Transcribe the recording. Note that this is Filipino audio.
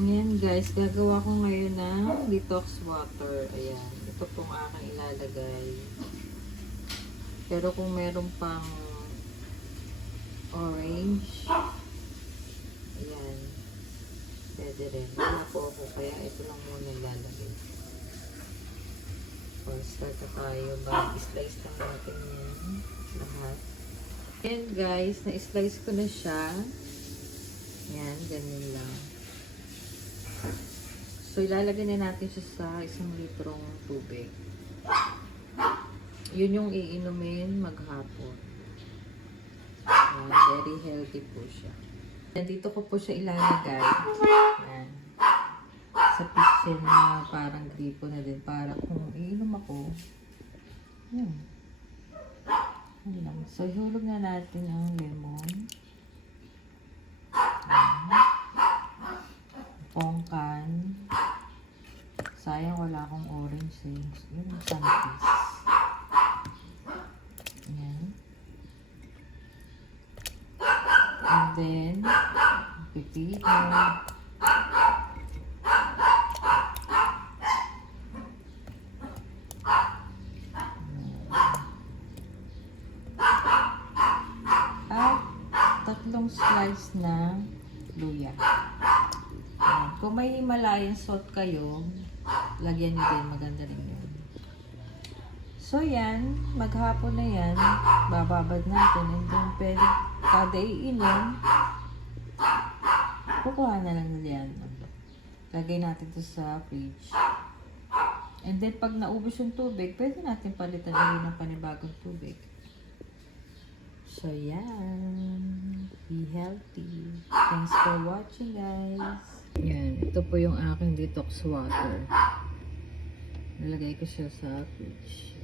Ayan guys, gagawa ko ngayon ng detox water. Ayan, ito pong aking ilalagay. Pero kung meron pang orange, ayan, pwede rin. Wala po ako, kaya ito lang muna ilalagay. So, start na tayo. Slice lang natin yan lahat. Ayan guys, na-slice ko na siya. Ayan, ganun lang. So, ilalagay na natin siya sa 1 litrong tubig. Yun yung iinumin maghapon. Ayan, very healthy po siya. Dito ko po siya ilalagay. Ayan. Sa pitchen na parang gripo na din. Para kung iinom ako, yun. Ayan. So, ihulog na natin ang lemon. Ayan. Pongkan. Sayang wala akong orange eh. Yun yung sunfish. Ayan. And then, pipino. At 3 slice na luya. Ayan. Kung may Himalayan salt kayo, lagyan nyo din. Maganda rin yun. So, yan. Maghapon na yan. Bababad natin. And then, pwede kada iinom, kukuha na lang yan. Lagay natin to sa fridge. And then, pag naubos yung tubig, pwede natin palitan ulit ng panibagong tubig. So, yan. Be healthy. Thanks for watching, guys. Yan. Ito po yung aking detox water. Nalagay ko siya sa fridge.